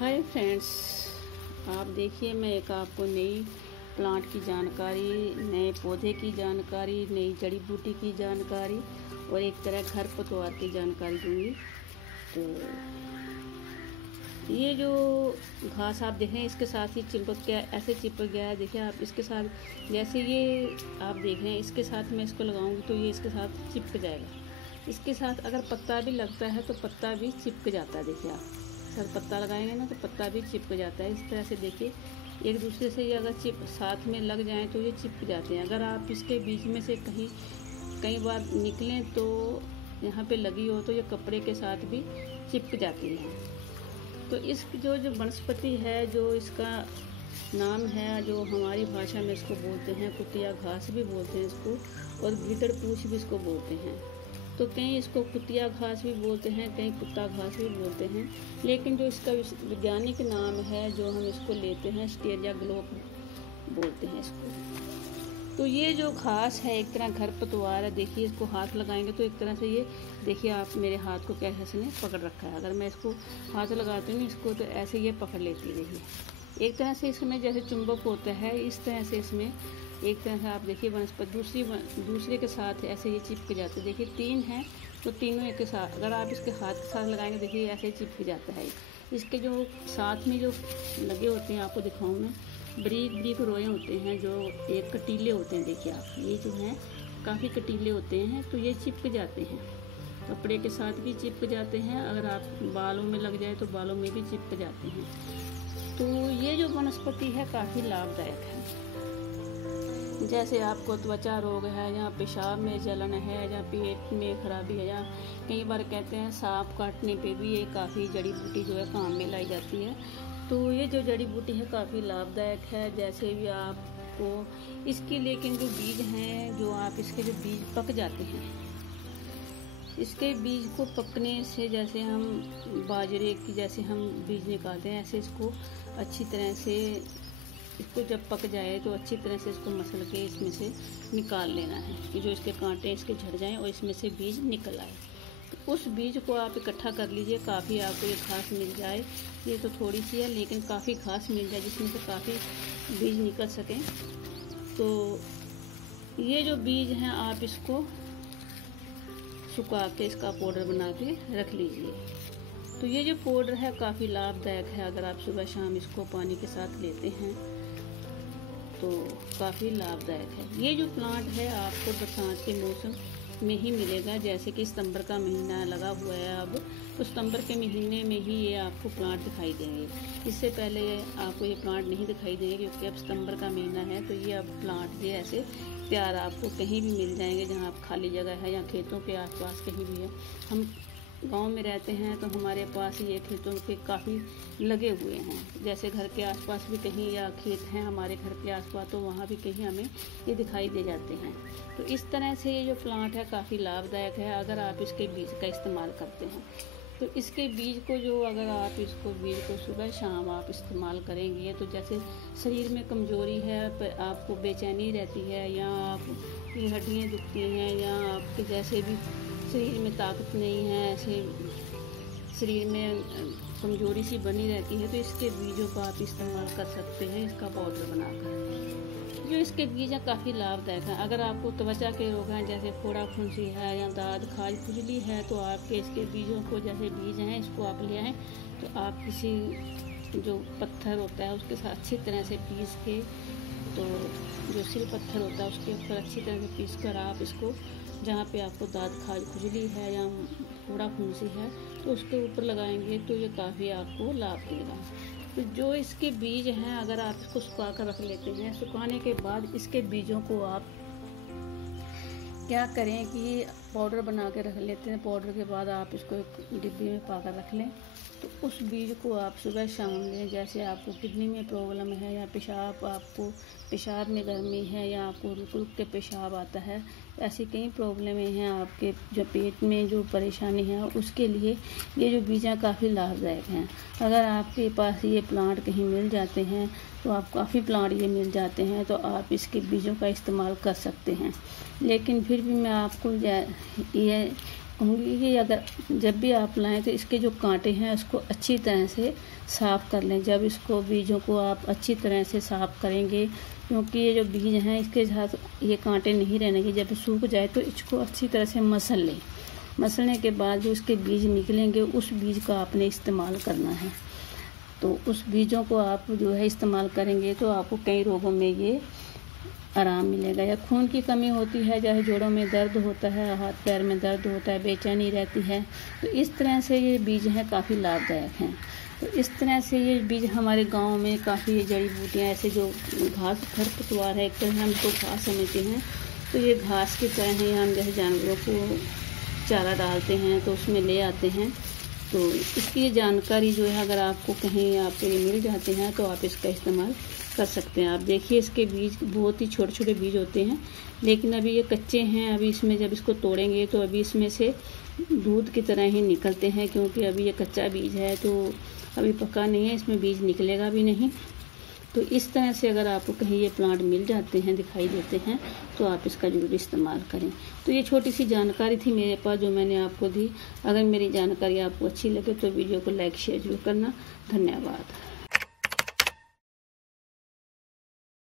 Hi friends, आप देखिए मैं एक आपको नई प्लांट की जानकारी, नए पौधे की जानकारी, नई जड़ी बूटी की जानकारी और एक तरह खरपतवार की जानकारी दूंगी। तो ये जो घास आप देखें इसके साथ ही चिपक गया, ऐसे चिपक गया है। देखिए आप इसके साथ जैसे ये आप देख रहे हैं, इसके साथ मैं इसको लगाऊंगी तो ये इसके साथ चिपक जाएगा। इसके साथ अगर पत्ता भी लगता है तो पत्ता भी चिपक जाता है। देखिए आप अगर पत्ता लगाएंगे ना तो पत्ता भी चिपक जाता है। इस तरह से देखिए एक दूसरे से ये अगर साथ में लग जाएं तो ये चिपक जाते हैं। अगर आप इसके बीच में से कई बार निकलें तो यहाँ पे लगी हो तो ये कपड़े के साथ भी चिपक जाती है। तो इस जो वनस्पति है, जो इसका नाम है, जो हमारी भाषा में इसको बोलते हैं कुतिया घास भी बोलते हैं इसको, और गीदड़ पूछ भी इसको बोलते हैं। तो कहीं इसको कुतिया घास भी बोलते हैं, कहीं कुत्ता घास भी बोलते हैं, लेकिन जो इसका वैज्ञानिक नाम है जो हम इसको लेते हैं स्टेरिया ग्लोप बोलते हैं इसको। तो ये जो घास है एक तरह खरपतवार है। देखिए इसको हाथ लगाएंगे तो एक तरह से ये देखिए आप मेरे हाथ को कैसे इसने पकड़ रखा है। अगर मैं इसको हाथ लगाती हूँ इसको तो ऐसे ये पकड़ लेती है। देखिए एक तरह से इसमें जैसे चुंबक होता है, इस तरह से इसमें एक तरह से आप देखिए वनस्पति दूसरे के साथ ऐसे ये चिपक जाते हैं। देखिए तीन हैं तो तीनों एक के साथ अगर आप इसके हाथ के साथ लगाएंगे देखिए ऐसे चिपक जाता है। इसके जो साथ में जो लगे होते हैं आपको दिखाऊँ मैं, बारीक बारीक रोए होते हैं जो एक कटीले होते हैं। देखिए आप ये जो हैं काफ़ी कटीले होते हैं तो ये चिपक जाते हैं, कपड़े के साथ भी चिपक जाते हैं। अगर आप बालों में लग जाए तो बालों में भी चिपक जाते हैं। तो ये जो वनस्पति है काफ़ी लाभदायक है। जैसे आपको त्वचा रोग है या पेशाब में जलन है या पेट में खराबी है या कई बार कहते हैं सांप काटने पे भी ये काफ़ी जड़ी बूटी जो है काम में लाई जाती है। तो ये जो जड़ी बूटी है काफ़ी लाभदायक है। जैसे भी आपको इसकी लेकिन जो बीज हैं, जो आप इसके जो बीज पक जाते हैं, इसके बीज को पकने से जैसे हम बाजरे की जैसे हम बीज निकालते हैं ऐसे इसको अच्छी तरह से इसको जब पक जाए तो अच्छी तरह से इसको मसल के इसमें से निकाल लेना है कि जो इसके कांटे इसके झड़ जाएं और इसमें से बीज निकल आए। तो उस बीज को आप इकट्ठा कर लीजिए। काफ़ी आपको ये घास मिल जाए, ये तो थोड़ी सी है लेकिन काफ़ी घास मिल जाए जिसमें से काफ़ी बीज निकल सकें। तो ये जो बीज हैं आप इसको सुखा के इसका पाउडर बना के रख लीजिए। तो ये जो पाउडर है काफ़ी लाभदायक है। अगर आप सुबह शाम इसको पानी के साथ लेते हैं तो काफ़ी लाभदायक है। ये जो प्लांट है आपको बरसात के मौसम में ही मिलेगा। जैसे कि सितंबर का महीना लगा हुआ है अब, तो सितंबर के महीने में ही ये आपको प्लांट दिखाई देंगे। इससे पहले आपको ये प्लांट नहीं दिखाई देंगे क्योंकि अब सितंबर का महीना है। तो ये अब प्लांट ये ऐसे तैयार आपको कहीं भी मिल जाएंगे, जहाँ आप खाली जगह है या खेतों के आसपास कहीं भी है। हम गांव में रहते हैं तो हमारे पास ये खेतों के काफ़ी लगे हुए हैं। जैसे घर के आसपास भी कहीं या खेत हैं हमारे घर के आसपास तो वहाँ भी कहीं हमें ये दिखाई दे जाते हैं। तो इस तरह से ये जो प्लांट है काफ़ी लाभदायक है अगर आप इसके बीज का इस्तेमाल करते हैं। तो इसके बीज को जो अगर आप इसको बीज को सुबह शाम आप इस्तेमाल करेंगे तो जैसे शरीर में कमज़ोरी है, आपको बेचैनी रहती है या आपकी हड्डियाँ दुखती हैं या आपके जैसे भी शरीर में ताकत नहीं है, ऐसे शरीर में कमज़ोरी सी बनी रहती है, तो इसके बीजों का आप इस्तेमाल कर सकते हैं इसका पाउडर बनाकर। जो इसके बीज हैं काफ़ी लाभदायक हैं। अगर आपको त्वचा के रोग हैं जैसे फोड़ा फुंसी है या दाद खाज खुजली है तो आपके इसके बीजों को जैसे बीज हैं इसको आप ले आएँ तो आप किसी जो पत्थर होता है उसके साथ अच्छी तरह से पीस के, तो जो सिल पत्थर होता है उसके ऊपर अच्छी तरह से पीस कर आप इसको जहाँ पे आपको दाद खाज खुजली है या फोड़ा फुंसी है तो उसके ऊपर लगाएंगे तो ये काफ़ी आपको लाभ देगा। तो जो इसके बीज हैं अगर आप इसको सुखा कर रख लेते हैं, सुखाने के बाद इसके बीजों को आप क्या करें कि पाउडर बना के रख लेते हैं। पाउडर के बाद आप इसको एक डिब्बी में पा कर रख लें। तो उस बीज को आप सुबह शाम लें। जैसे आपको किडनी में प्रॉब्लम है या आपको पेशाब में गर्मी है या आपको रुक रुक के पेशाब आता है, ऐसी कई प्रॉब्लमें हैं आपके जो पेट में जो परेशानी है उसके लिए ये जो बीज हैं काफ़ी लाभदायक हैं। अगर आपके पास ये प्लांट कहीं मिल जाते हैं तो आप काफ़ी प्लांट ये मिल जाते हैं तो आप इसके बीजों का इस्तेमाल कर सकते हैं। लेकिन फिर भी मैं आपको ये कहूँगी कि अगर जब भी आप लाएं तो इसके जो कांटे हैं उसको अच्छी तरह से साफ़ कर लें। जब इसको बीजों को आप अच्छी तरह से साफ़ करेंगे, क्योंकि ये जो बीज हैं इसके साथ ये कांटे नहीं रहने की, जब सूख जाए तो इसको अच्छी तरह से मसल लें। मसलने के बाद जो इसके बीज निकलेंगे उस बीज का आपने इस्तेमाल करना है। तो उस बीजों को आप जो है इस्तेमाल करेंगे तो आपको कई रोगों में ये आराम मिलेगा। या खून की कमी होती है, चाहे जोड़ों में दर्द होता है, हाथ पैर में दर्द होता है, बेचैनी रहती है, तो इस तरह से ये बीज हैं काफ़ी लाभदायक हैं। तो इस तरह से ये बीज हमारे गांव में काफ़ी जड़ी बूटियाँ, ऐसे जो घास खरपतवार है, एक तरह हम इसको घास समझते हैं, तो ये घास की तरह ही हम जैसे जानवरों को चारा डालते हैं तो उसमें ले आते हैं। तो इसकी ये जानकारी जो है अगर आपको कहीं आपको ये मिल जाते हैं तो आप इसका इस्तेमाल कर सकते हैं। आप देखिए इसके बीज बहुत ही छोटे छोटे बीज होते हैं, लेकिन अभी ये कच्चे हैं। अभी इसमें जब इसको तोड़ेंगे तो अभी इसमें से दूध की तरह ही निकलते हैं, क्योंकि अभी ये कच्चा बीज है तो अभी पका नहीं है, इसमें बीज निकलेगा भी नहीं। तो इस तरह से अगर आपको कहीं ये प्लांट मिल जाते हैं, दिखाई देते हैं, तो आप इसका ज़रूर इस्तेमाल करें। तो ये छोटी सी जानकारी थी मेरे पास जो मैंने आपको दी। अगर मेरी जानकारी आपको अच्छी लगे तो वीडियो को लाइक शेयर जरूर करना। धन्यवाद।